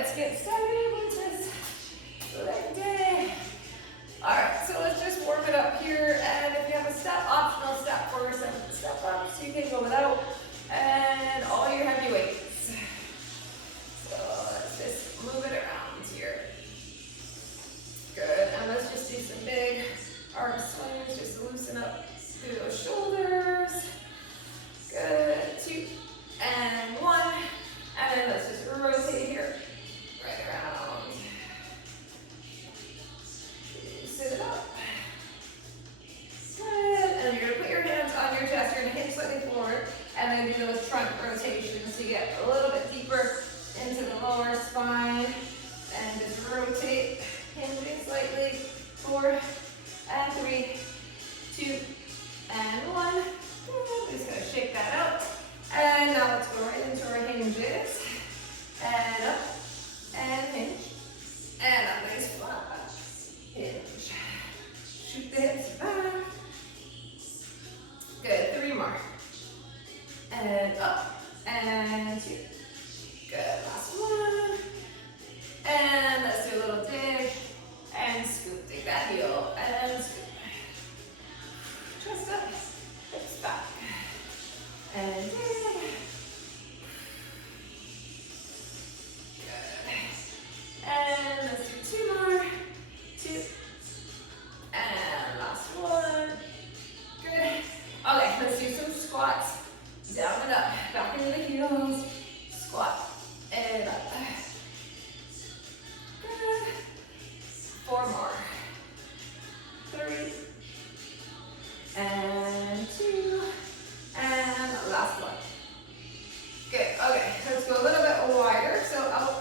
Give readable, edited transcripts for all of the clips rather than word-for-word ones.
let's get started with this leg day. All right, so let's just warm it up here. And if you have a step, optional step for step ups, you can go without. And all your heavy weights. So let's just move it around here. Good, and let's just do some big arm swings, just to loosen up through those shoulders. Good, 2 and 1. And then let's just rotate here, right around. Sit it up. Good, and you're gonna put your hands on your chest, you're gonna hip slightly forward, and then do those trunk rotations to get a little bit deeper into the lower spine. And just rotate, hinging slightly, 4 and 3, 2 and 1. Good. Just gonna shake that out. And now let's go right into our hinges. And up, and hinge. And up, nice flat. Hinge. Shoot the hips back. Good, 3 more. And up, and 2. Good, last one. And let's do a little dig. And scoop, dig that heel, and scoop. Chest up, hips back. And dig. Good. And let's do 2 more. 2. And last one. Good. Okay, let's do some squats. Down and up. Back into the heels. Squat. And up. Good. 4 more. 3. And 2. And last one. Good. Okay, let's go a little bit wider. So out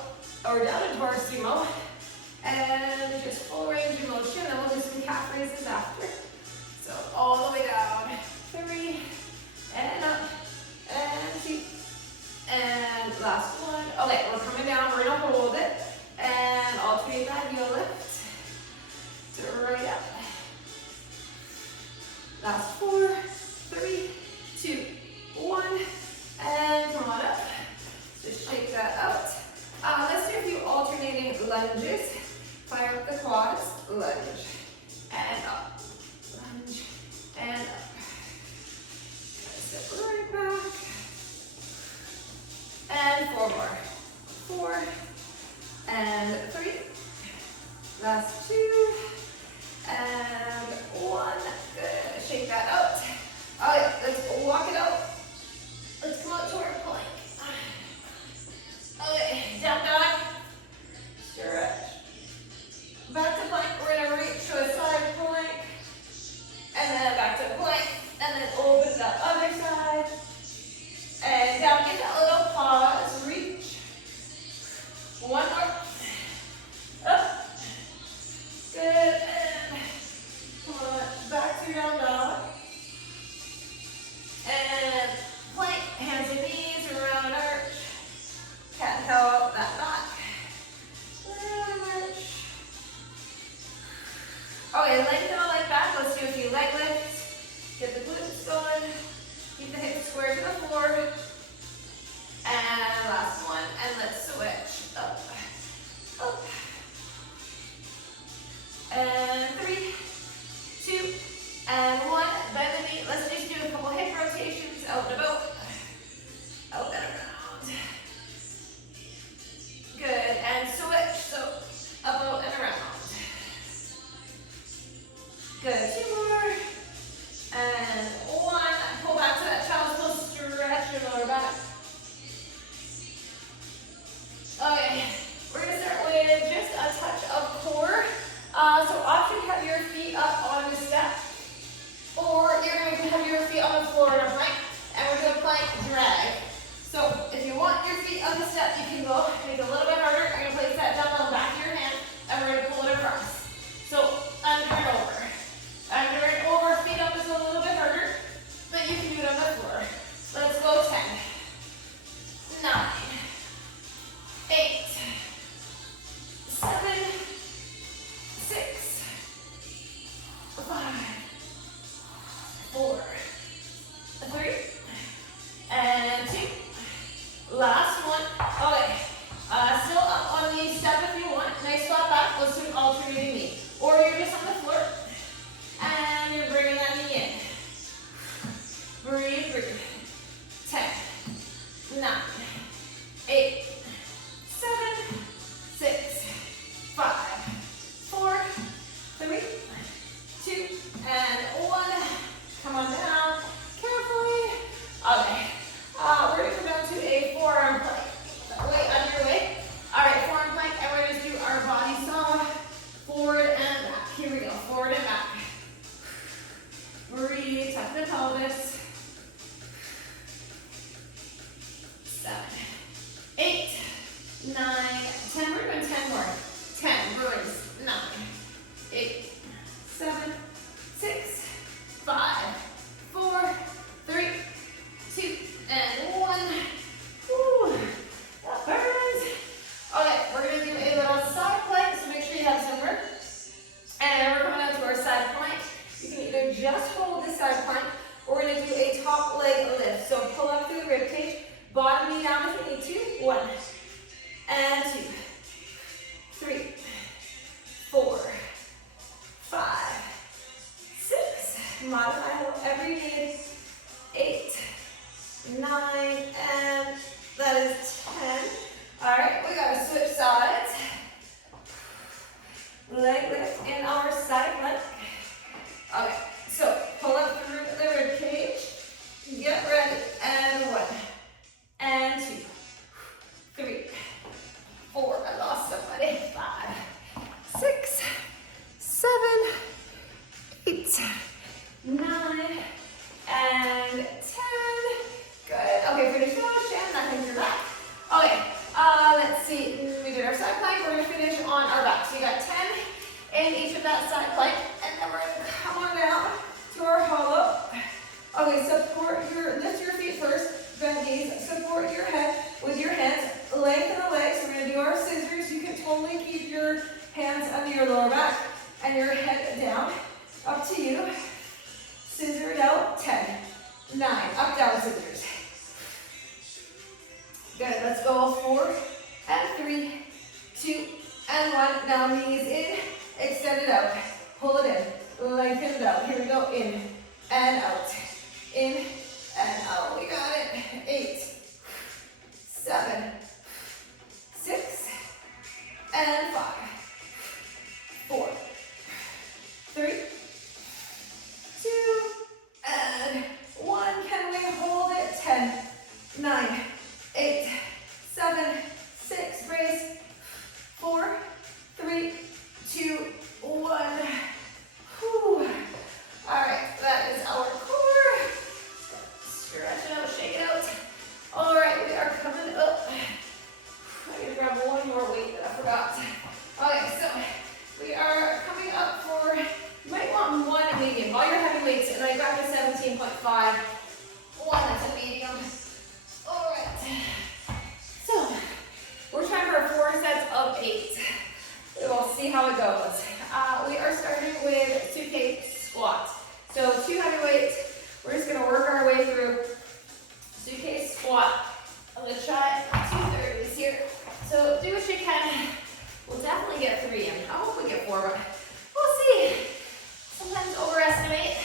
or down into our sumo. And just full range of motion. And we'll do some calf raises after. So all the way down. 3. And up. And 2. And last one. Okay, we're coming down. We're going to hold it. And alternate that heel lift. To right up. Last 4, 3, 2, 1, and come on up. Just shake that out. Let's do a few alternating lunges. Fire up the quads, lunge, and up, lunge, and up. Step right back. And 4 more. 4, and 3. Last 2. And 1. Good. Shake that out. All right, let's walk it out. Let's come out to our plank. Okay, down dog. Stretch. Back to plank. We're going to reach to a side plank. And then back to plank. And then open the other side. And down. Get that little pause. Reach. 1 more. Up. Good. Come on, back to down dog. And plank, hands and knees, around arch. Cat cow up that back. Round arch. Okay, lengthen the leg back. Let's do a few leg lifts. Get the glutes going. Keep the hips square to the floor. And last one. And let's switch up. Up. And 3, 2, and 1. Bend the knee. Let's just do a couple hip rotations. Out and about. Out and around. Good. And switch. So up, out, and around. Good. 2 more. And 1. Pull back to that child's pose. Stretch your lower back. Okay. We're going to start with just a touch of core. So option have your feet up on the step, or you're going to have your feet on the floor in a plank, and we're doing plank drag. So if you want your feet on the step, you can go make it a little bit harder. I'm going to place that dumbbell on the back of your hand, and we're going to pull it across. So under and over. Under and over, feet up is a little bit harder, but you can do it on the floor. Let's go 10, 9, 8, 7, 6, 5, 4, 3, and 2. Last one. Okay. was to an alternating knee. Or you're just on the floor, and you're bringing that knee in. Breathe, breathe. 10, 9, 8, 7, 6, 5, 4, 3, 2, and 1. Come on down, carefully. Okay, we're gonna come down to a forearm plank. Weight under your weight. All right, forearm plank, and we're gonna do our body saw, forward and back. Here we go, forward and back. Breathe, tuck the pelvis. 7, 8, 9, 10. We're doing 10 more. 10, Bruins, 9, 8, 7, 6, 5, 4, 3, 2, and 1. Woo, that burns. Okay, we're gonna do a little side plank, so make sure you have some room. And we're coming out to our side plank. You can either just hold this side plank, or we're gonna do a top leg lift. So pull up through the rib cage, bottom knee down if you need to. 1, and 2, 3, 4, 5, 6. Modify however you need. 8, 9, and that is 10. All right, we gotta switch sides. Leg lift in our side plank. Okay, so pull up through the rib cage. Get ready, and 1, and 2, 3, 4. I lost somebody. 5, 6, 7, 8, 9, and 10. Good. Okay, finish those. Stand back into your back. Okay, let's see. We did our side plank. We're going to finish on our back. So you got 10 in each of that side plank. And then we're going to come on down to our hollow. Okay, lift your feet first. Bend knees. Support your head with your hands. Lengthen the legs. We're going to do our scissors. You can totally keep your hands under your lower back and your head down. Up to you. Scissor it out. 10, 9. Up, down, scissors. Good. Let's go. 4, and 3, 2, and 1. Now knees in. Extend it out. Pull it in. Lengthen it out. Here we go. In and out. In and out. We got it. 8, 7, 6, and 5, 4, 3, 2, and 1. Can we hold it? 10, 9, 8, 7, 6. Brace. 4, 3, 2, 1. Whew. All right, that is our core. Stretch it out, shake it out. All right, we are coming up. I gotta grab one more weight that I forgot. Okay, so we are coming up for, you might want one medium. All your heavy weights, and I grabbed a 17.5. One that's a medium. All right. So we're trying for 4 sets of 8. We'll see how it goes. We are starting with suitcase squat. So 2 heavy weights. We're just gonna work our way through suitcase squat. I'm gonna try 2 30s here. So do what you can. We'll definitely get 3 in. I hope we get 4, but we'll see. Sometimes overestimate.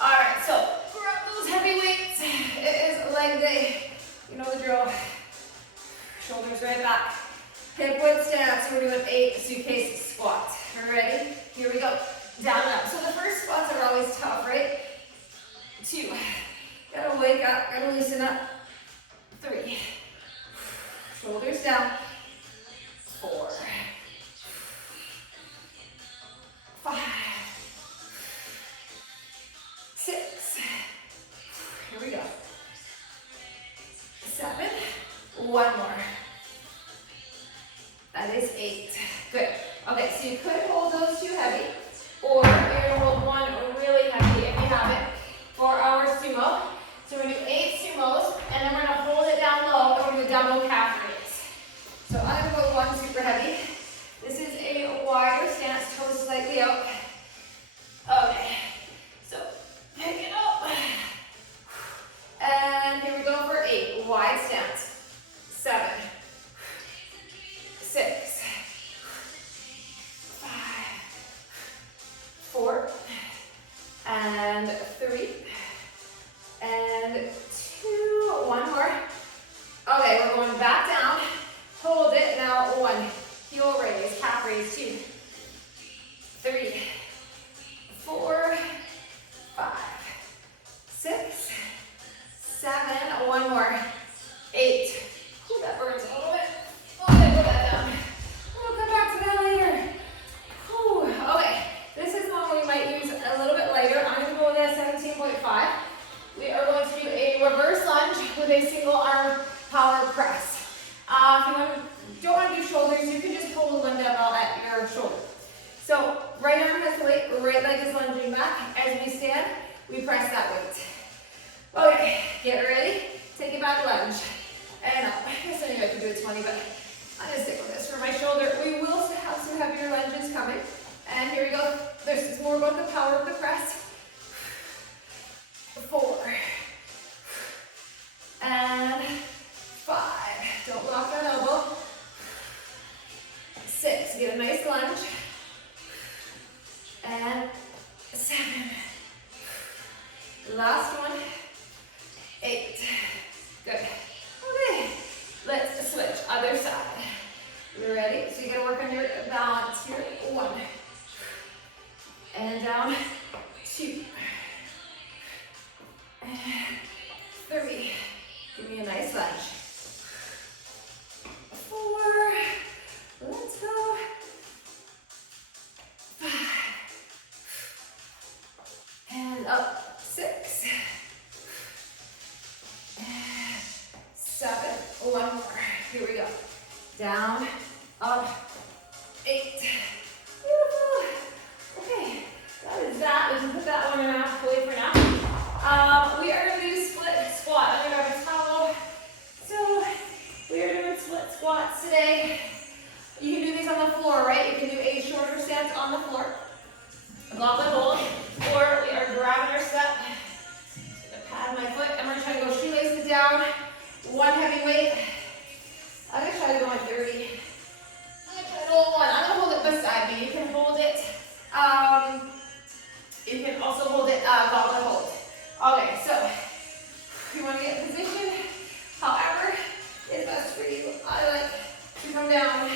All right, so grab those heavy weights. It is leg day. You know the drill. Shoulders right back. Hip width stance. We're doing 8 suitcase squats. Ready? Here we go. Down and up. So the first squats are always tough, right? 2. Gotta wake up. Gotta loosen up. 3. Shoulders down. 4. 5. 6. Here we go. 7. One more. That is 8. Good. Okay, so you could hold those 2 heavy, or you're going to hold one really heavy if you have it for our sumo. So we're going to do 8 sumos, and then we're going to hold it down low, and we're going to do double calf raise. So I'm going to go one super heavy. This is a wider stance, toes slightly out. Okay, so pick it up. And here we go for 8, wide stance. 7, 6, our shoulder. So right arm has the weight, right leg is lunging back. As we stand, we press that weight. Okay, get ready. Take it back lunge. And up. I guess I knew I could do a 20, but I'm going to stick with this for my shoulder. We will have some heavier lunges coming. And here we go. It's more about the power of the press. 4. And 5. Don't lock that elbow. 6. Get a nice lunge. And 7. Last one. 8. Good. Okay. Let's switch. Other side. You ready? So you gotta work on your balance here. 1. And down. 2. And 3. Give me a nice lunge. 4. Let's go. 5. And up. 6. And 7. One more. Here we go. Down. Up. 8. Beautiful. Okay. That is that. We can put that one away for now. We are going to do split squat. I'm going to have a towel. So we are doing split squats today. You can do these on the floor, right? You can do a shorter stance on the floor. Goblet hold. Or we are grabbing our step. I'm going to pad my foot. I'm going to try to go shoelaces down. One heavy weight. I'm going to try to go on 30. I'm going to try to hold one. I'm going to hold it beside me. You can hold it. You can also hold it goblet hold. Okay, so you want to get position. However is best for you. I like to come down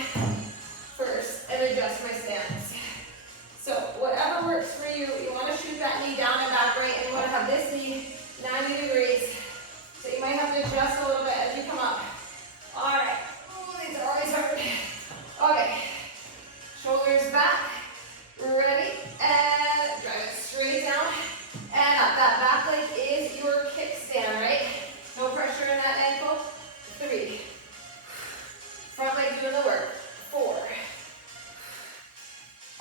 first and adjust my stance. So whatever works for you, you want to shoot that knee down and back right, and you want to have this knee 90 degrees. So you might have to adjust a little bit as you come up. All right. Oh, these are always hard. Okay. Shoulders back. Ready? And drive it straight down. And up. That back leg is your kickstand, right? No pressure in that ankle. 3. Front leg doing the work. 4.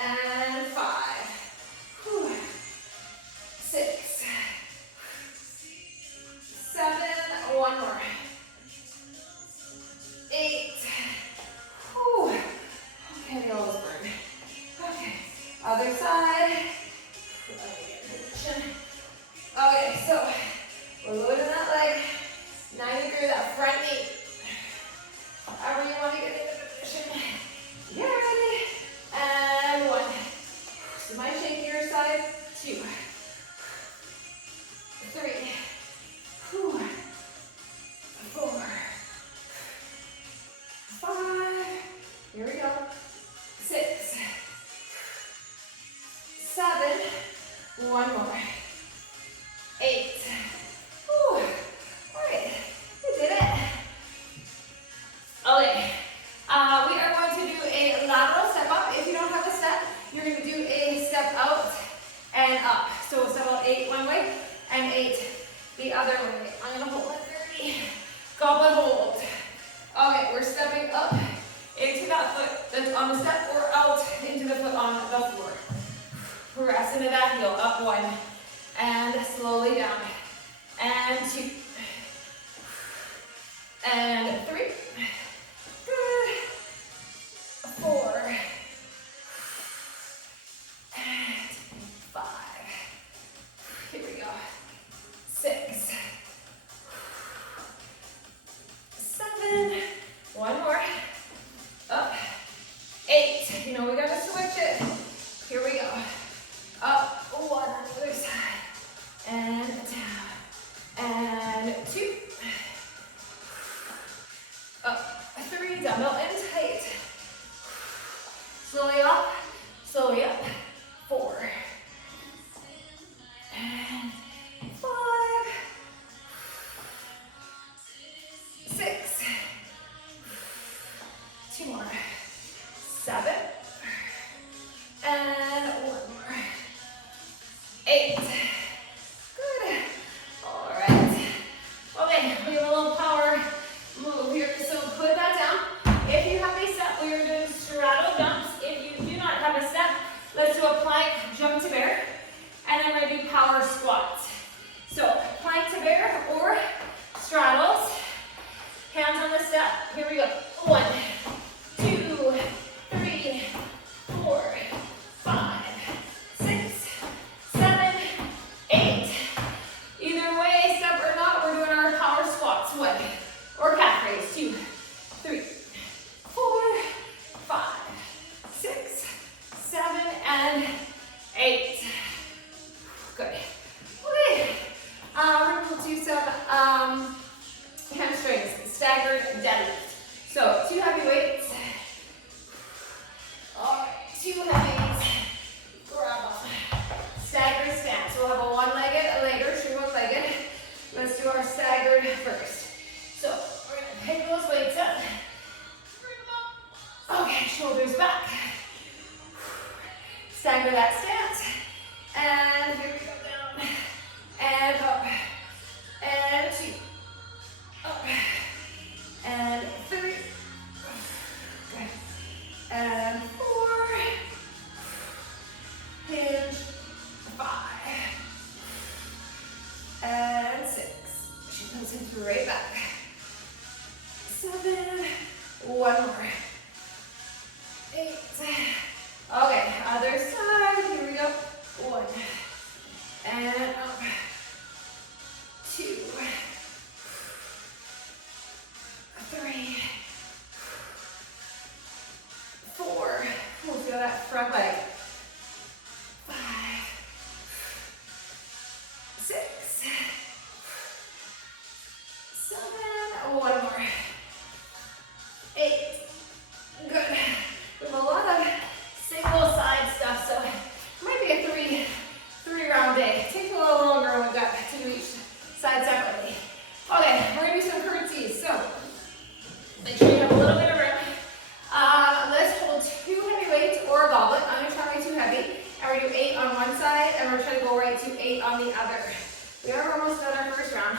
And 5. Whew. 6. 7. One more. 8. Whew. Okay, they always burn. Okay. Other side. Let me get in position. Okay, so we're loading that leg. 90 degree, that front knee. However you want to get into position. Get ready. And 1. So my shakier side. 2. 3. 4. 5. Here we go. 6. 7. One more. 8. Whew. All right, we did it. Okay, we are going to do a lateral step up. If you don't have a step, you're going to do a step out and up. So step out 8 one way and 8 the other way. I'm going to hold it 30. Goblet hold. Okay, we're stepping up into that foot that's on the step or out into the foot on the floor. Press into that heel, up 1, and slowly down, and 2, and 3, good, 4, and 5, here we go, 6, 7, one more, up, 8, you know we gotta switch it, here we go. Up, 1 on the other side, and down, and 2, up, 3, dumbbell in tight, slowly up, 4, and 5, 6, 2 more, 7, and 1 more. 8. Good. All right. Okay, we have a little power move here. So put that down. If you have a step where you're doing straddle jumps, if you do shoulders back. Stagger that stance. And here we go, down. And up. And 2. Up. And 3. Good. And 4. Hinge. 5. And 6. She comes in right back. 7. One more. 8. Okay, other side. Here we go. 1. And up. 2. 3. 4. We'll feel that front leg. 5. 6. 7. One more. 8. Good. We have a lot of single side stuff, so it might be a three-round day. It takes a little longer when we've got to do each side separately. Okay, we're gonna do some curtsies. So make sure you have a little bit of room. Let's hold 2 heavy weights or a goblet. I'm gonna try my 2 heavy, and we're gonna do 8 on one side, and we're trying to go right to 8 on the other. We are almost done our first round.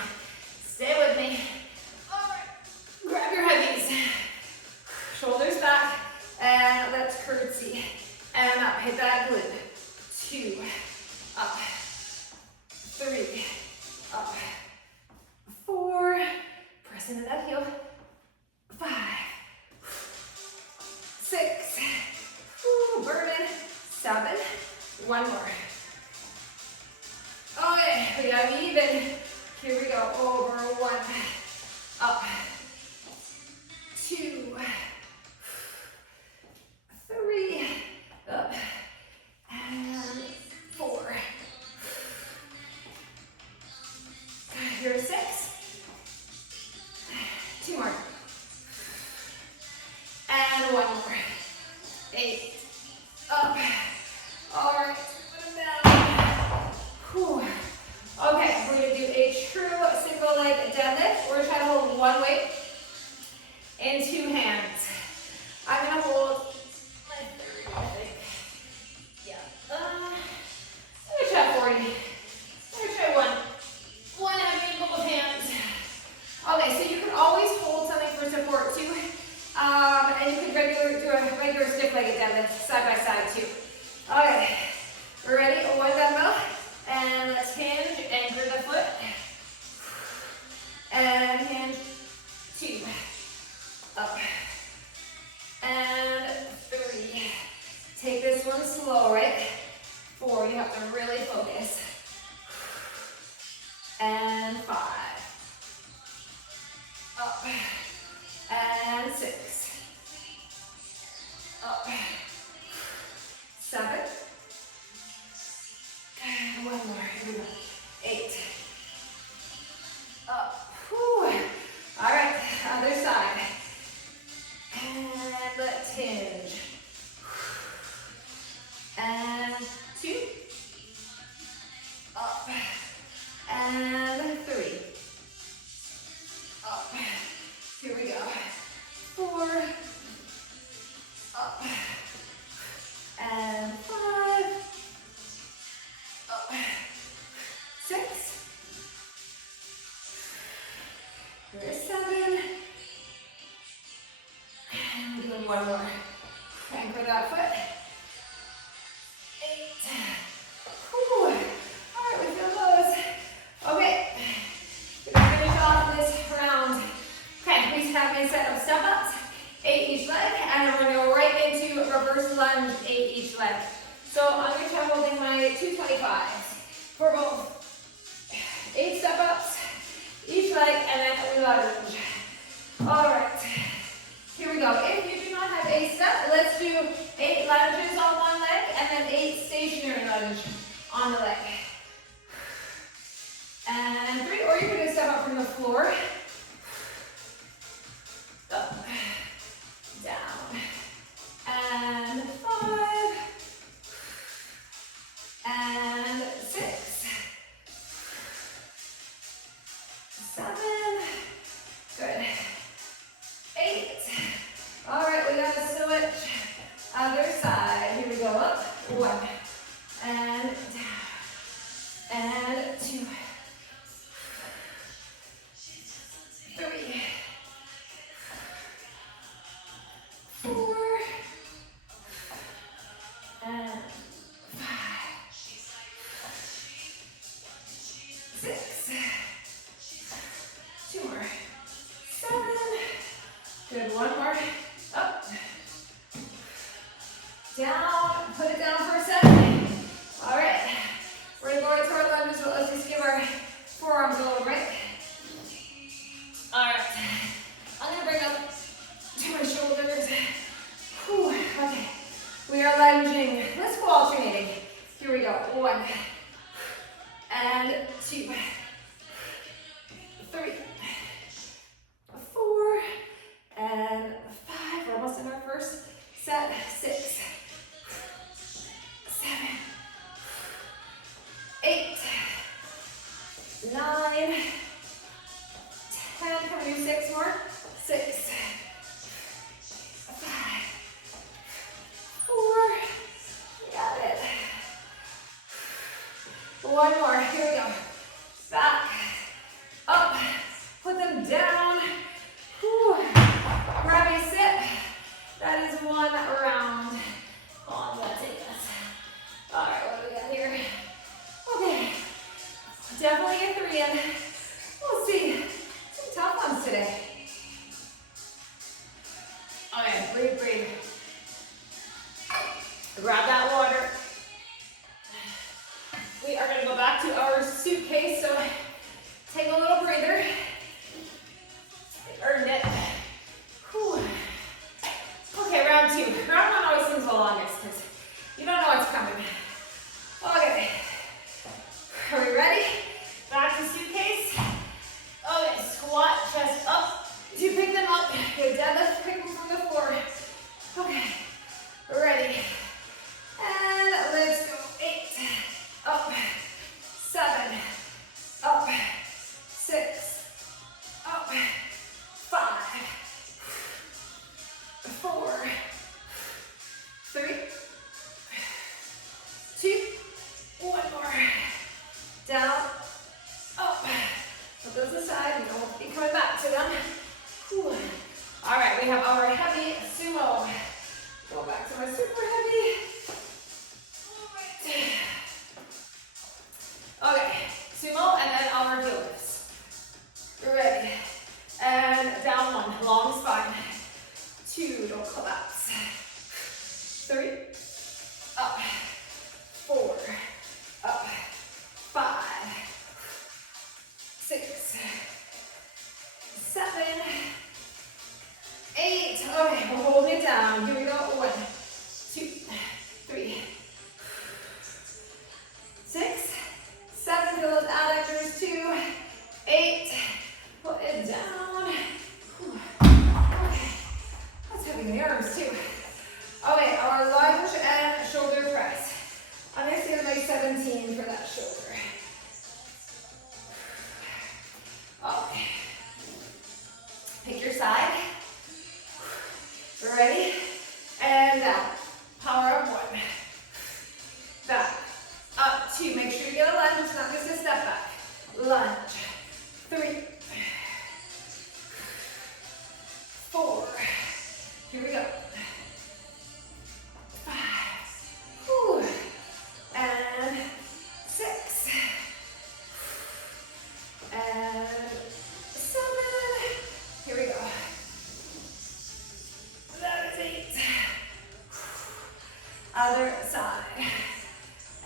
Stay with me. All right, grab your heavies. Shoulders back, and let's curtsy. And up, hit that glute. 2, up. 3, up. 4, press into that heel. 5, 6, burning. 7, one more. Okay, we got even. Here we go, over 1, up. 2, 3, up. And 4. Here's 6. 2 more. And 1 more. 8. Up. All right. Put them down. Whew. Okay, we're going to do a true single leg deadlift. We're going to try to hold one weight in 2 hands. I'm going to hold my 30, I think. Yeah. I'm going to try 40. I'm going to try 1. One heavy in both hands. Okay, so you can always hold something for support too. And you can do a regular stiff-legged deadlift side by side too. Okay, we're ready. 1 dumbbell. And let's hinge, anchor the foot. And hinge. 2. Up. And 3. Take this one slow, right? 4, you have to really focus. And 5. Up. And 6. Up. 7. And 1 more. Here we go. 8. Up. Whew. All right, other side. And let's hinge. And 2. Up. And 3. Up. Here we go. 4. Up. And 5. Up. 6. Here's 7. And we're doing 1 more. Anchor that foot. 8. Whew. All right, we feel those. Okay, we're gonna finish off this round. Okay, please have me set up step ups, 8 each leg, and then we're gonna go right into reverse lunge, 8 each leg. So I'm gonna try holding my 225s for both 8 step ups, each leg, and then we lunge. All right, here we go. If you do not have 8 step, let's do 8 lunges on one leg, and then 8 stationary lunge on the leg. And 3, or you can just step up from the floor. Up, down, and 5, and 6, 7, good, 8, all Down, put it down for a second. All right, we're gonna go right to our lunges, but let's just give our forearms a little break. All right, I'm gonna bring up to my shoulders. Whew, okay, we are lunging. Let's go alternating. Here we go, 1, and 2, 3, 4, and 5. We're almost in our first set. 6, 7, 8, 9, 10. Can we do 6 more? 6, 5, 4. Got it. 1 more. Here we go. Back, up, put them down. Whew. Grab a sit. That is 1 round. How long will that take us? All right, what do we got here? Okay, definitely get 3 in. We'll see. Some tough ones today. Okay, breathe, breathe. Grab that water. We are gonna go back to our suitcase, so take a little breather. Earned it. Whew. Okay, round 2. Round 1 always seems the longest because you don't know what's coming. Okay. Are we ready? Back to suitcase. Okay, squat, chest up. You pick them up. Good deadlift, pick them from the floor. Okay, ready. And let's go. 8, up, 7, up, 6, up, 5, 4, 3, 2, 1 more. Down, up. Put those aside, and we'll be coming back to them. Whew. All right, we have our heavy sumo. Go back to my super heavy. Okay, sumo and then our heel lifts. Ready. And down 1, long spine. 2, don't collapse. 3, up. 4, up. 5, 6, 7, 8. Okay, we're holding it down. Here we go. 1, 2, 3, 6, 7. Feel those adductors. 2, 8. Put it down. Whew. Okay, that's heavy in the arms too. Okay, our lunge and shoulder press. I'm gonna say like 17 for that shoulder. Okay. Pick your side. Ready? And down. Power up 1. Back. Up 2. Make sure you get a lunge. It's not just a step back. Lunge. 3. 4. Here we go. 5. Whew. And 6. And 7. Here we go. That is 8. Other side.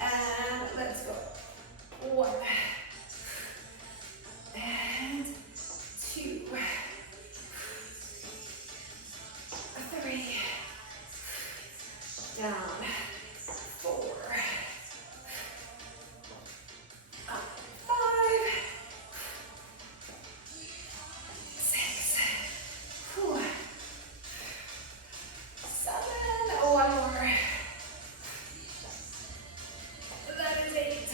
And let's go. 1. And 2. 3. Down. 4. Up. 5. 6. Whew. 7. 1 more. That is 8.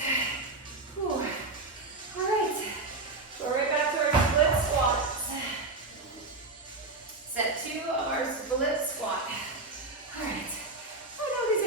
Whew. All right. Go right back to our split squats. Set 2 of our split squat. All right. I know these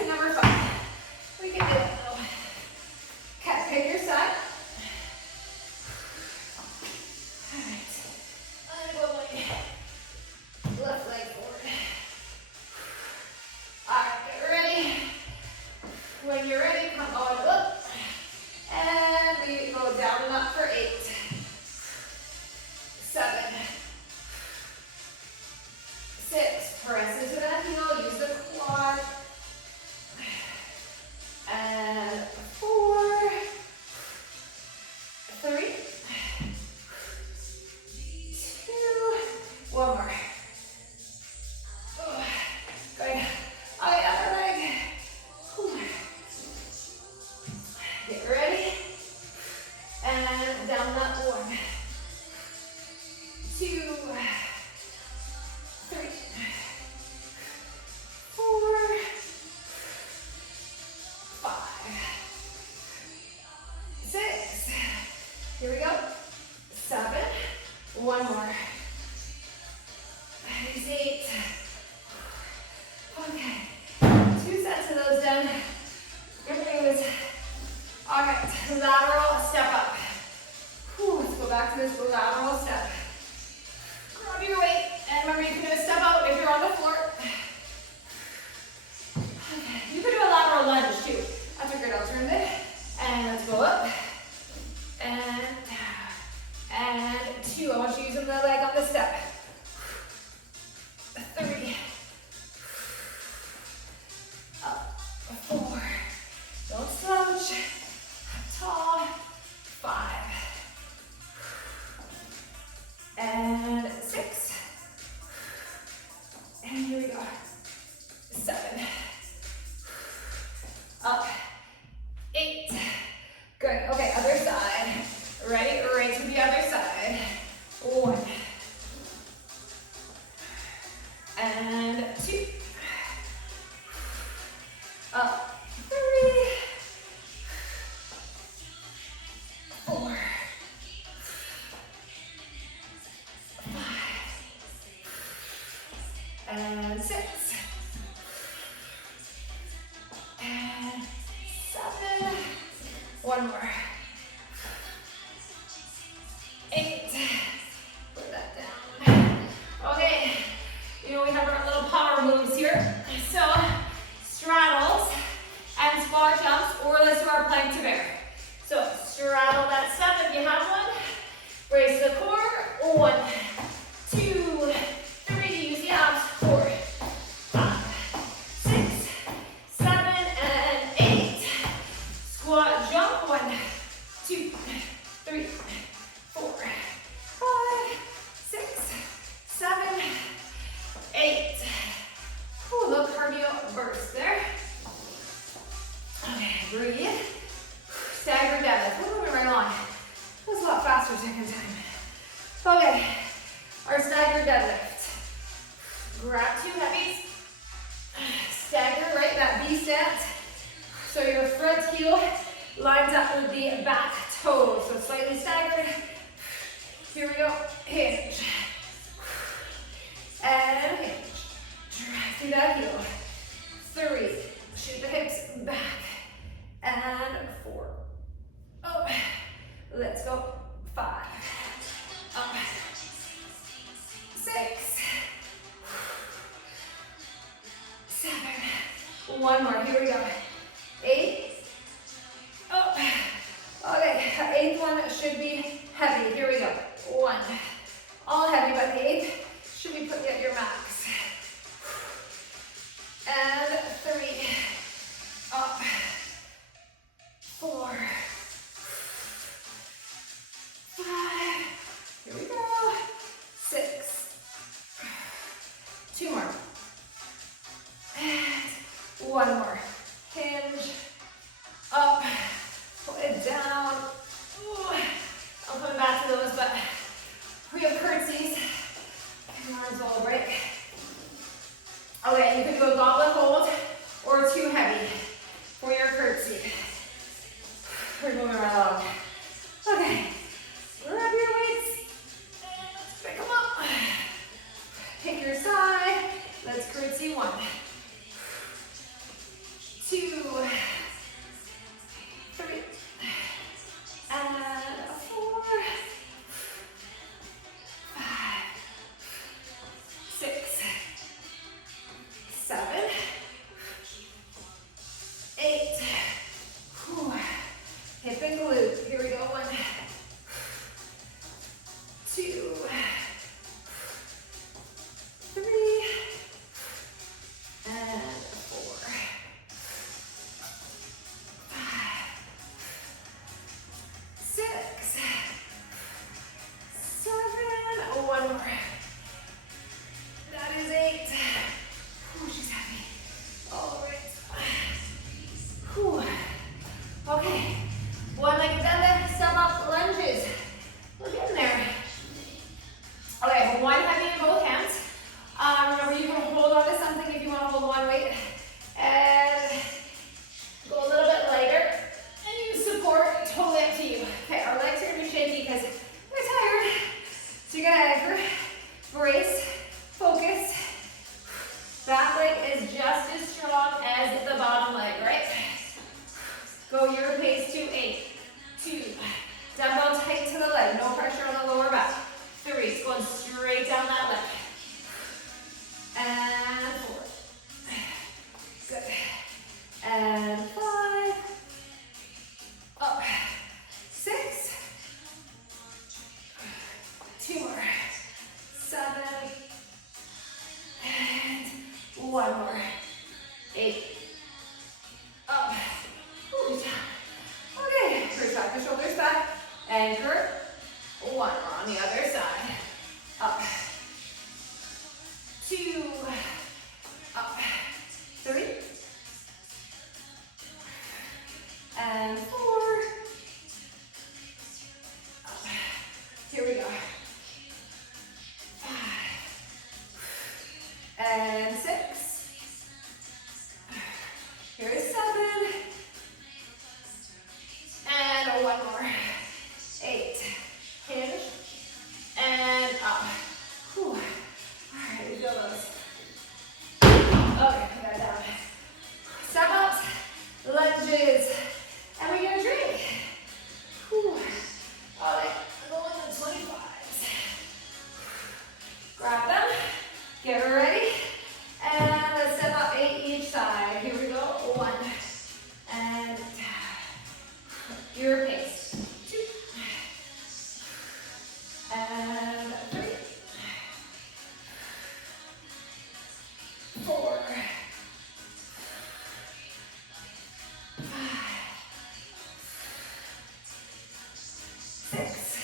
lateral step up. Whew, let's go back to this lateral step. Grab your weight, and remember you can do a step out if you're on the floor. Okay. You can do a lateral lunge too. That's a great alternative. And let's go up. And down. And 2. I want you using the leg on the step. 3. Up. 4. Don't slouch. Tall. 5. And 6. And here we go. 7. Up. 8. Good. Okay, other side. Ready? Right to the other side. 1. And 2. Up. 3. 4. 5. And 6. And 7. One more. 8. Put that down. Okay. You know we have our little power moves here. So straddles and squat jumps, or let's do our plank to bear. So straddle that step if you have one. Brace the core. 1, 2, 3. Use the abs. 4, 5, 6, 7, and 8. Squat jump. 1, 2, 3, 4, 5, 6, 7, 8. Ooh, little cardio burst there. Okay, breathe. Stagger deadlift. We're moving right on. That was a lot faster second time. Okay, our stagger deadlift. Grab 2 heavies. Stagger, right? That V stance. So your front heel lines up with the back toe. So slightly staggered. Here we go. Hinge. And hinge. Drive through that heel. 3. Shoot the hips back. And 4. Up. Let's go. 5. Up. 6. 7. One more. Here we go. 8. Up. Okay, the 8th one should be heavy. Here we go. 1. All heavy, but the 8th should be putting at your max. And 3. Up. 4. 5. Here we go. 6. 2 more. And 1 more. Hinge. Up. Pull it down. Ooh. I'm coming back to those, but we have curtsies. Might as well break. Okay, you can do a goblet hold or 2 heavy for your curtsy. We're moving right along. Okay, grab your weights and let's pick them up. Pick your side. Let's curtsy 1. 8. Up. Ooh, down. Okay, reach back the shoulders back. Anchor. 1. We're on the other side. Up. 2. Up. 3. And 4. Up. Here we go. 5. And 6. Here is 7. And 1 more. 8. Hinge. And up. Whew. All right, we feel those. Okay, we got it down. Step ups, lunges, and we're gonna drink. Whew. All right, we're going to 25s. Grab them, get ready, and let's step up 8 each side. Here we go, 1, and your pace. 2, and 3, 4, 5, 6,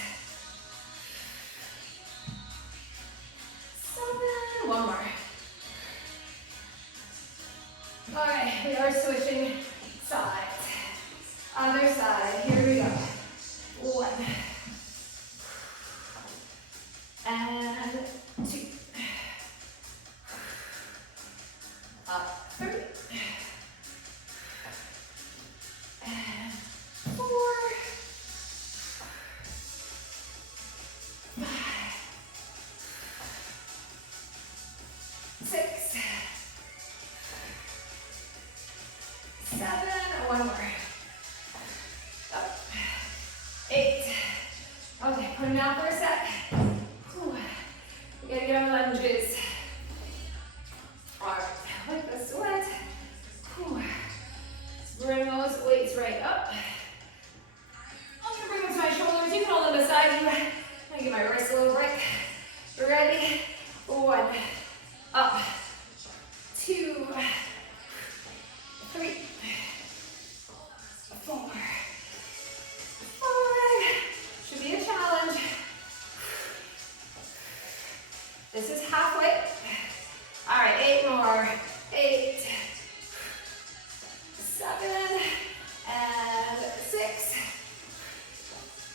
7, 1 more. All right, we are switching sides. Other side, here we go. 1, and 2, up, 3, and 4, 5, 6, 7, 1 more. Up, 8. Okay, put them down for a sec. Whew. We gotta get on lunges. All right, with the sweat. Whew. Bring those weights right up. I'm gonna bring them to my shoulders. You can hold them beside you. I'm gonna give my wrist a little break. Ready? 1. Up. 2. 3. 4. 5. Should be a challenge. This is halfway. All right, 8 more. 8. 7. And 6.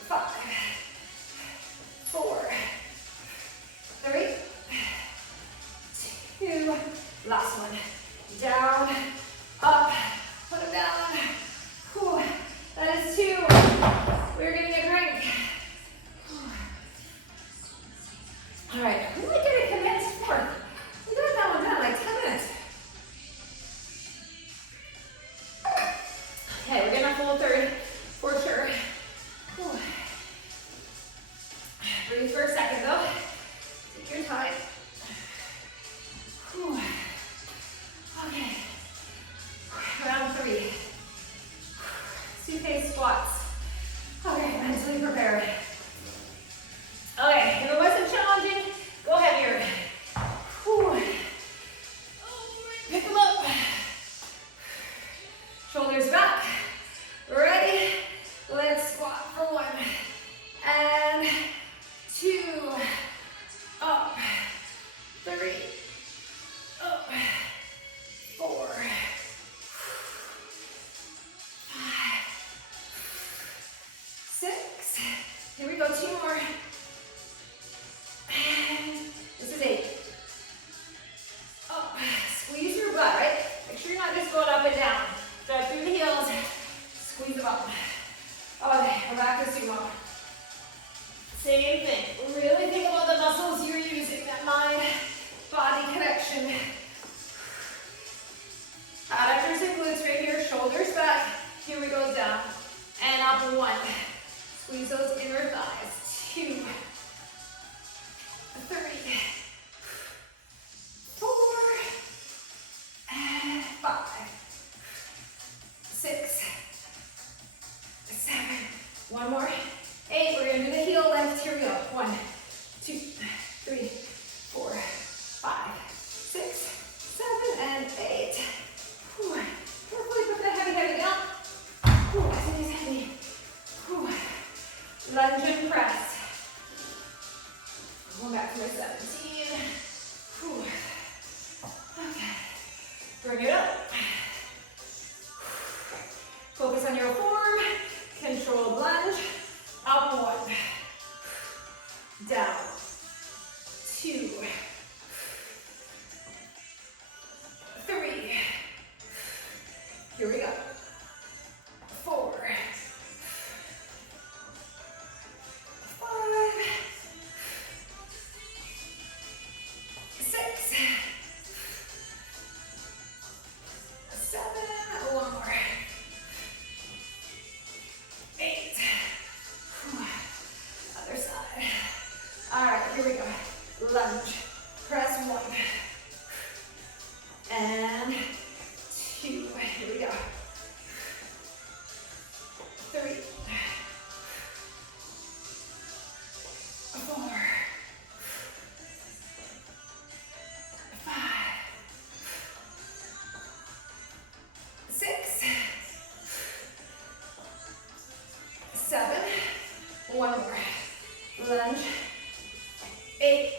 5. 4. 3. 2. Last one. Down. Up. Put them down. Whew. That is 2. We're getting a drink. All right, who am I going to commence for? We got that one done, like 10 minutes. Okay, we're getting a full third for sure. Whew. Breathe for a second though. Take your time. Whew. Okay. Round 3. Suitcase squats. Okay, mentally prepared. Okay, if it wasn't challenging, go heavier. Whew. Pick them up. Shoulders back. Ready? Let's squat for 1. And 2. Up. 3. Up. 4. 5. 6. Here we go, 2 more. And this is 8. Up. Squeeze your butt, right? Make sure you're not just going up and down. Drive through the heels. Squeeze them up. Okay, we're back to sumo. Same thing. Really think about the muscles you're using, that mind-body connection. Adductors and glutes right here, shoulders back. Here we go, down. And up 1. Squeeze those inner thighs. 2. 3. 4. And 5. 6. 7. 1 more. 8. We're going to do the heel lift. Here we go. 1, 2, 3, 4, 5, 6, 7, and 8. Focus on your form. Controlled lunge. Up 1. Down. 2. 3. Here we go. 4. 5. 6. 7. One more. 8. Other side. All right, here we go. Lunge. Press 1. And 2. Here we go. 3. 4. 5. 6. 7. One more. Lunge. 8.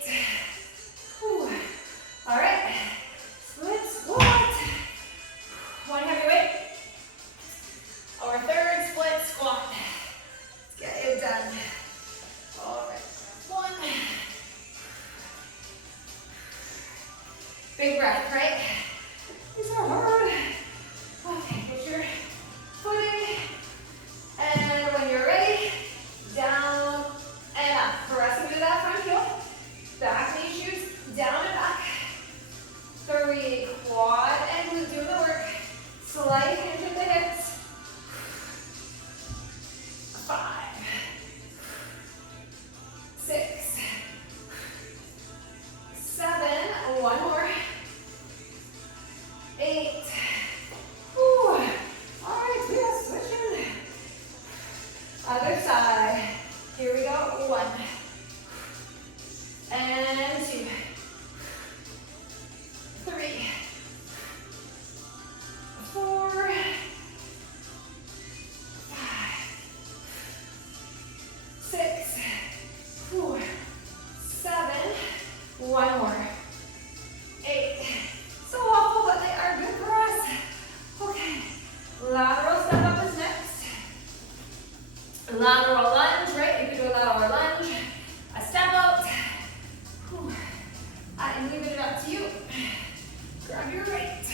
Whew. All right. Split squat. One heavy weight. Our third split squat. Let's get it done. All right. 1. Big breath, right? These are hard. Okay, get your footing. And when you're ready, down and up. Press into that front heel. Back knee shoots down and back. 3. Quad and glute doing the work. Slight hinge of the hips. 5. 6. 7. One more. 8. Whew. All right, we are switching. Other side. Here we go. 1. And 2. 3. 4. 5. 6. 7. One more. 8. So awful, but they are good for us. Okay. Lateral step up is next. Lateral lunge, right? You can do a lateral lunge. A step out. Whew. I'm leaving it up to you. Grab your right.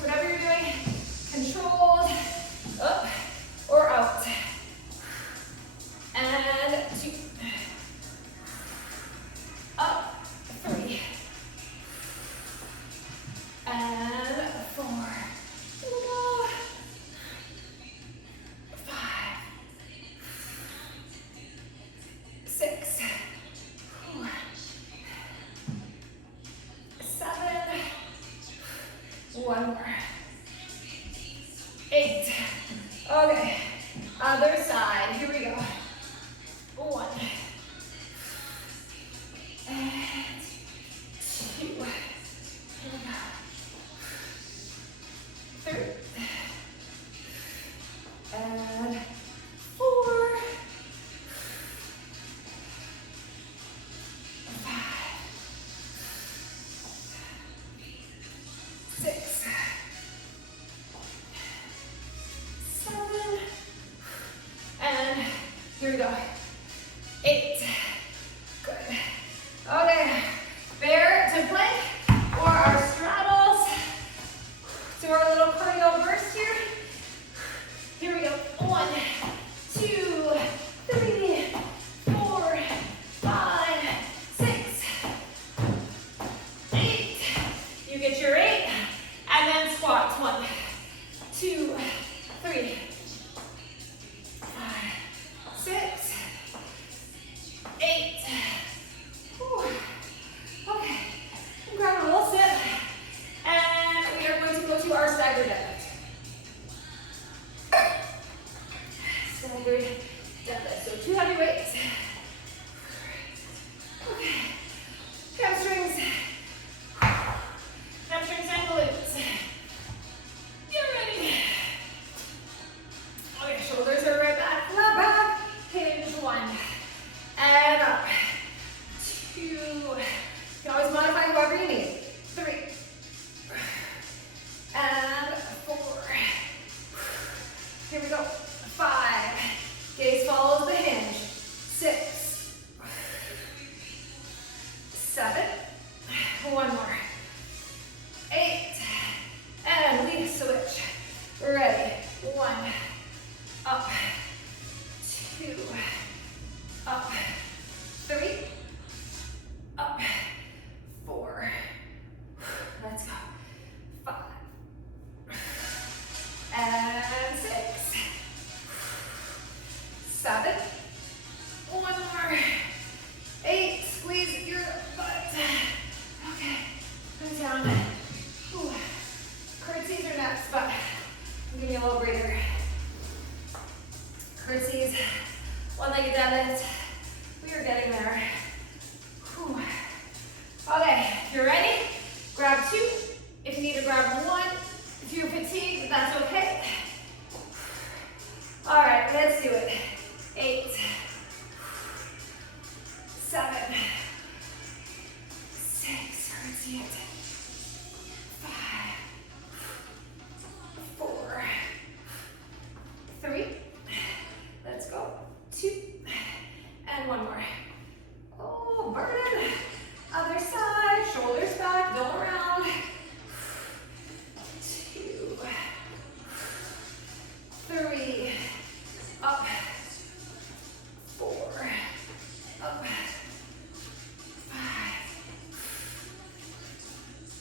Whatever you're doing, controlled, up or out. And 2. Up, 3. And 4. Here we go. 5. 6. 7. One more. 8. Okay. Other side. Here we go. 1. And 2. Here we go. 3. And 4. 5. 6. 7. And here we go. 8. Good. Okay. Bear to plank or our straddles. So our little cardio burst here. Here we go. 1, 2, 3, 4, 5, 6, 8. You get your 8. And then squats. 1, 2, 3, 5, 6, 8. Whew. Okay. Grab a little sip. And we are going to go to our staggered deadlift. Staggered deadlift. So 2 heavy weights. Okay. Hamstrings. Hamstrings and glutes. Get ready. a little breather. Curtsies, one-legged deadlift. We are getting there. Whew. Okay, if you're ready, grab two. If you need to grab one, if you're fatigued, that's okay. All right, let's do it. 8, 7, 6, curtsy it. 5, 4, 3, let's go. 2, and one more. Oh, burden. Other side, shoulders back, go around. 2, 3, up, 4, up, 5,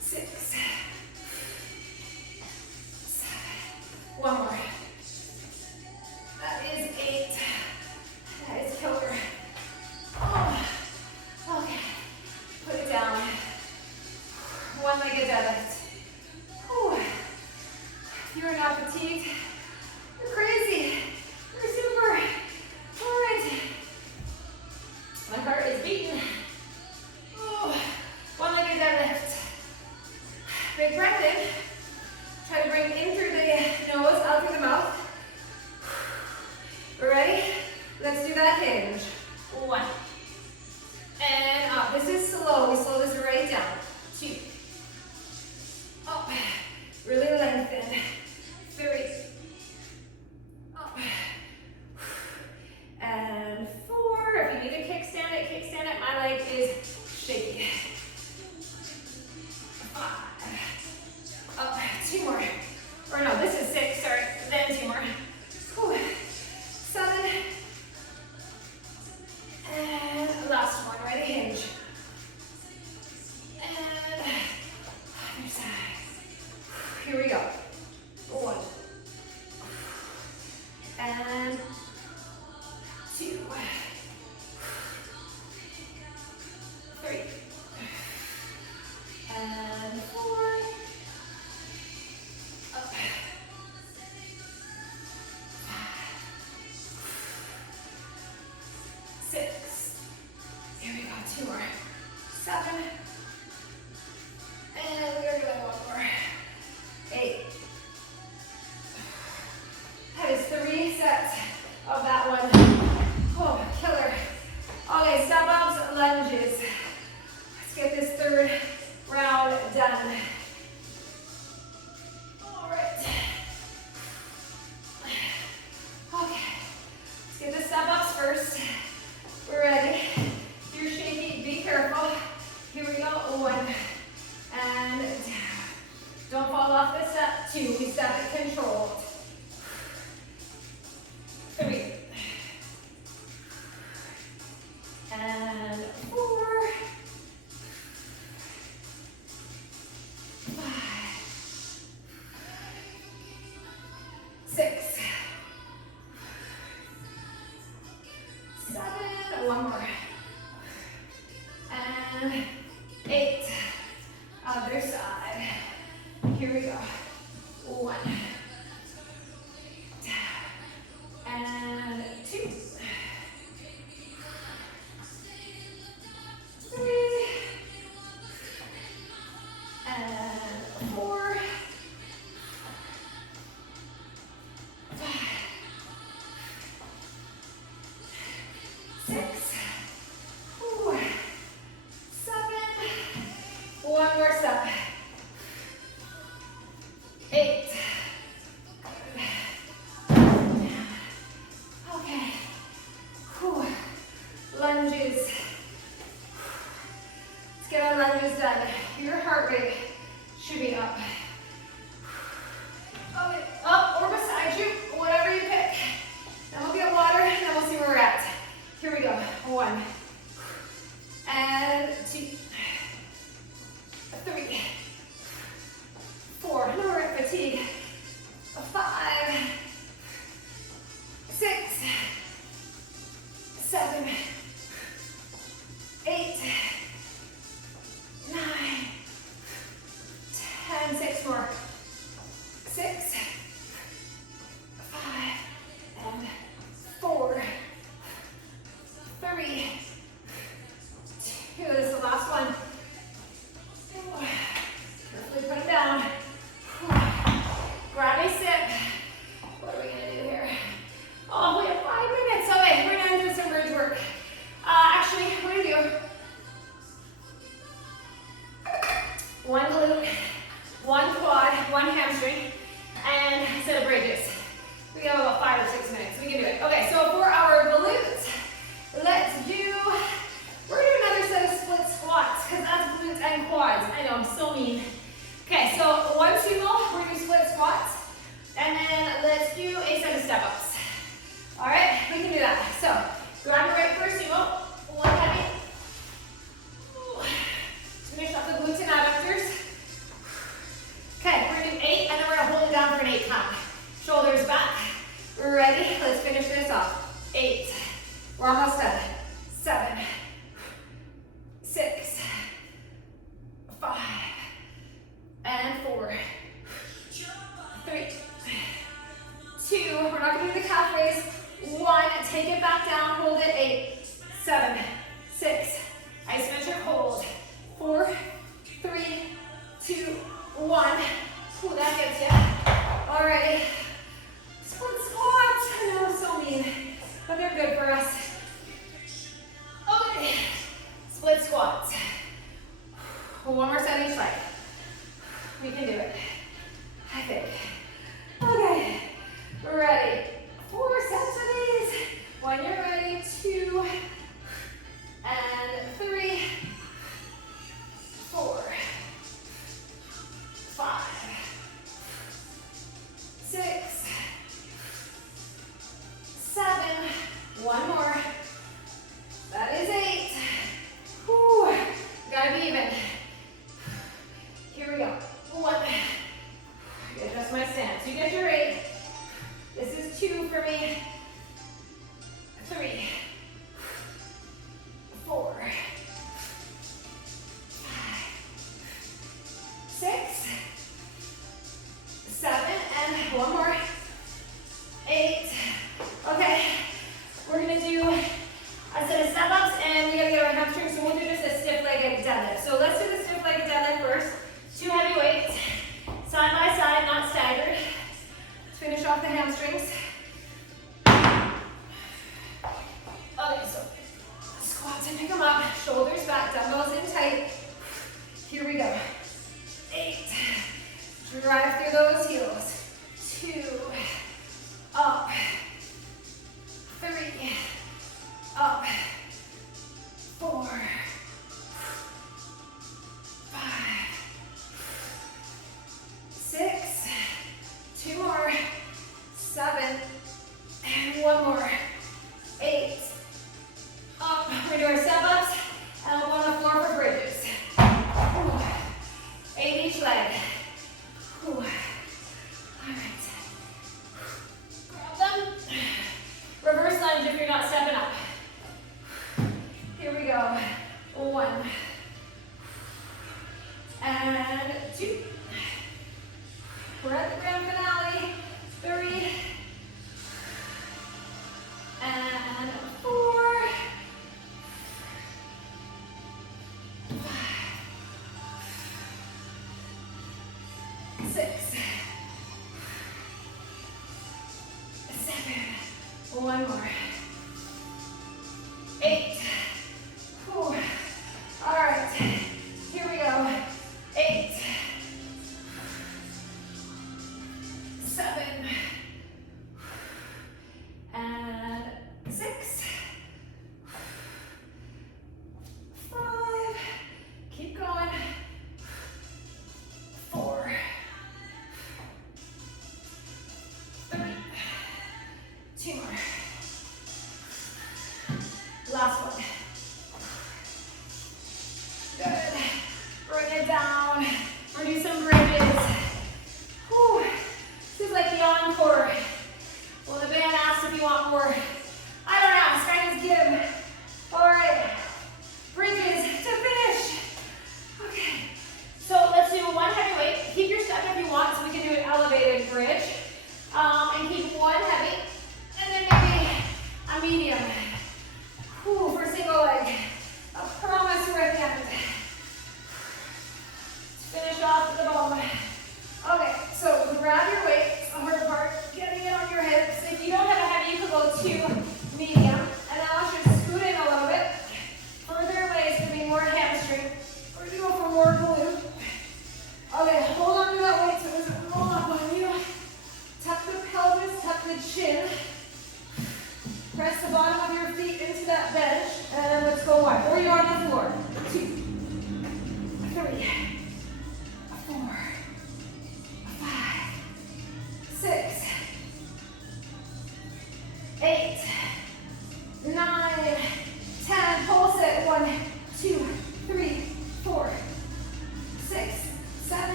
6, 7. One more. That is 8. That is killer. Oh, okay. Put it down. One-legged deadlift. Whew. If you're not fatigued, you're crazy. You're super. All right. My heart is beating. Oh, one-legged deadlift. Big breath in. Try to bring in through the nose, out through the mouth. We're ready? Let's do that hinge. 1. And up. This is slow. We slow this right down. 2. Up. Really lengthen. 3. Up. And 4. If you need to kickstand it, kickstand it. My leg is shaky. 5. Up. 2 more. Or no, this is 6. Sorry. Then 2 more. Whew. 7. And last one, ready, hinge. And other side. Here we go. 1. And 2. 3. And 4. Up. 6. Here we go, 2 more. 7. And we are doing 1 more. 8. That is 3 sets of that one. Oh, killer. Okay, step ups, lunges. Let's get this third round done. All right. Okay, let's get the step ups first. We're ready. If you're shaky, be careful. Here we go. 1. And down. Don't fall off the step. 2. We step it controlled. 3. And 4. 5. 6. 7. 1 more. And 8. Other side. Here we go. 1. And 2. 3. And 4. 5. 6. 7. One more step. 8. Okay. Whew. Lunges. Let's get our lunges done. Your heart rate should be up. Okay, up or beside you, whatever you pick. Then we'll get water, and then we'll see where we're at. Here we go. 1. And 2. 3. 4. I know we're at fatigue. 5. 6. 7. 8. 9. 10. 6 more. 6. hamstring. And instead of bridges. We have about 5 or 6 minutes. We can do it. Okay, so for our glutes, we're gonna do another set of split squats because that's glutes and quads. I know, I'm so mean. Okay, so one sumo, we're gonna do split squats. And then let's do a set of step-ups. All right, we can do that. So grab your right for a sumo, one heavy. Finish off the glutes and adductors. Okay, we're gonna do 8, and then we're gonna hold it down for an 8 count. Shoulders back. Ready? Let's finish this off. 8. We're almost done. 7, 6, 5, and 4, 3, 2. We're not gonna do the calf raise. 1. Take it back down. Hold it. 8, 7, 6. Isometric hold. 4, 3, 2, 1. Ooh, that gets you. All right. Split squats. I know, so mean, but they're good for us. Okay. Split squats. One more set each leg. We can do it, I think. Okay. Ready. 4 sets of these. When you're ready, 2, and 3, 4, 5, 6, 7. One more. That is 8. Whew. Gotta be even. Here we go. 1. Adjust my stance. You get your 8. This is 2 for me. 3, 4, 5, 6, 7, and one more. 8. Okay, we're gonna do a set of step-ups, and we gotta get our hamstrings, so we'll do just a stiff-legged deadlift. So let's do the stiff-legged deadlift first. 2 heavy weights, side by side, not staggered. Let's finish off the hamstrings. Okay, so squats and pick them up, shoulders back, dumbbells in tight. Here we go. 8. Drive through those heels. 2. Up. 3. Up. 4. 5. 6. 2 more. 7. And 1 more. 8. Up. We're gonna do our step-ups, and we'll go on the floor for bridges. 8 each leg. All right. Grab them. Reverse lunge if you're not stepping up. Here we go. 1. And 2. We're at the grand finale. 3. And 4. 5. 6. 7. 1 more. 8. Whew. All right. Here we go. 8. 7. And 6. 5. Keep going. 4. 3. 2 more. Last one. Good. Bring it down. We're gonna do some bridges. Whew. This is like the encore. Well, the band asks if you want more. I don't ask, I just give. All right. Bridges to finish. Okay. So let's do 1 heavy weight. Keep your step if you want, so we can do an elevated bridge. And keep 1 heavy, and then maybe a medium. Whew, for single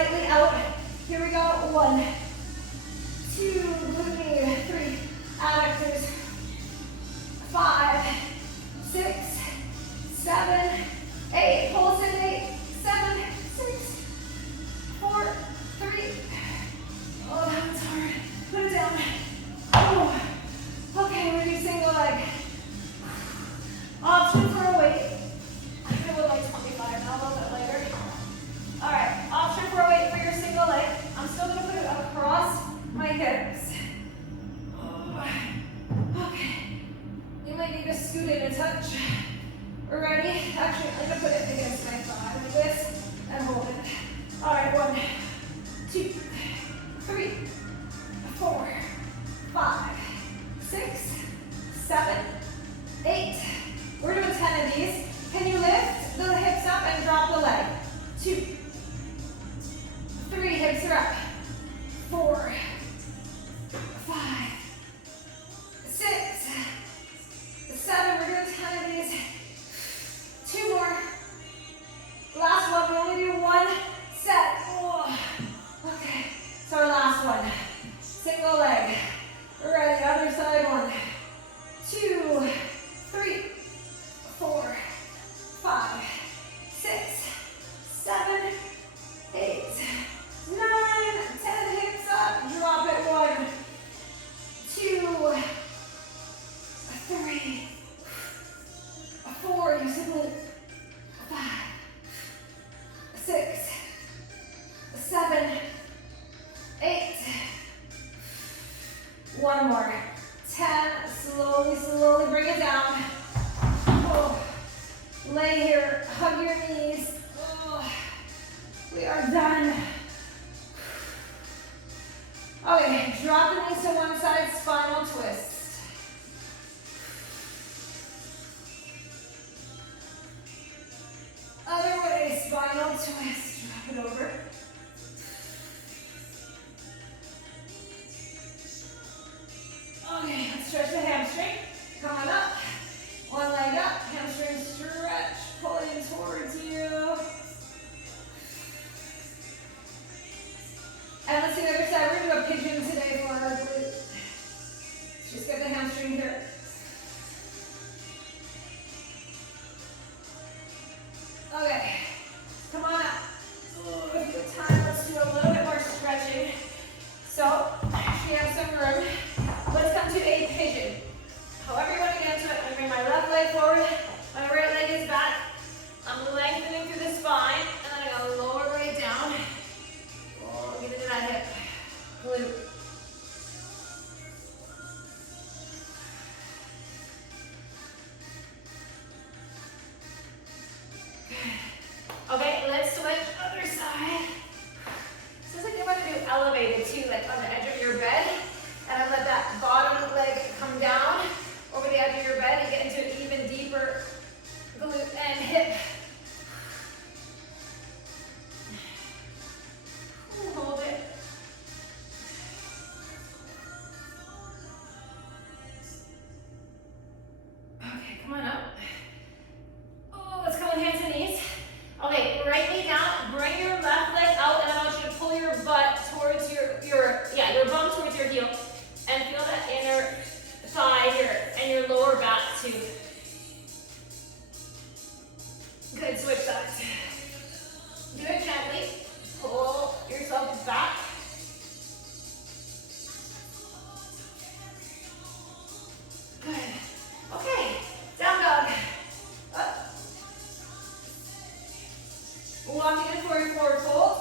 slightly out. Here we go. 1, 2, glute med. 3, adductors. 5, 6, 7, 8. Pulse in 8, 7, 6, 4, 3. Oh, that one's hard. Put it down. Oh. Okay, we're doing single leg. Option for a weight. I feel like 25 now, a little bit lighter. All right, option for a weight for your single leg. I'm still going to put it across my hips. Oh. Okay. You might need to scoot in a touch. Ready? Actually, I'm going to put it against my thigh like this and hold it. All right, 1, 2, 3, 4, 5, 6, 7, 8. We're doing 10 of these. Can you lift the hips up and drop the leg? 2, 3, hips are up. 4, 5, 6, 7. We're doing 10 of these. 2 more. Last one. We only do 1 set. Oh. Okay. So our last one. Single leg. Ready. Other side. 1, 2, 3, 4, 5, 6, 7, 8, 9, 10. Hips up. Drop it. 1, 2, 3, 4. You simply 5, 6, 7, 8. 1 more. 10. Slowly, slowly bring it down. Oh. Lay here. Hug your knees. Oh. We are done. Okay, drop the knees to one side, spinal twist. Other way, spinal twist. Drop it over. Okay, let's stretch the hamstring. Come on up. One leg up. Hamstring stretch. Pull in towards you. And let's do the other side. We're going to do a pigeon today for our glute. Just get the hamstring here. Okay. Come on up. Ooh, if you have time, let's do a little bit more stretching. So, we have some room. Let's come to a pigeon. However you want to get into it, I'm going to bring my left leg forward. My right leg is back. I'm lengthening through the spine, and then I'm going to lower right down. Oh, get into that hip. Glute. Okay, let's switch other side. So it's like you want to do elevated too, like on the edge of your bed. And I let that bottom leg come down over the edge of your bed and get into an even deeper glute and hip. Hold it. Okay, come on up. Oh, let's come with hands and knees. Okay, right knee down. Bring your left leg out, and I want you to pull your butt towards your bum towards your heel. And feel that inner thigh here and your lower back too. Good, switch sides. Do it gently. Pull yourself back. Good. Okay, down dog. Up. Walking in for your forward fold.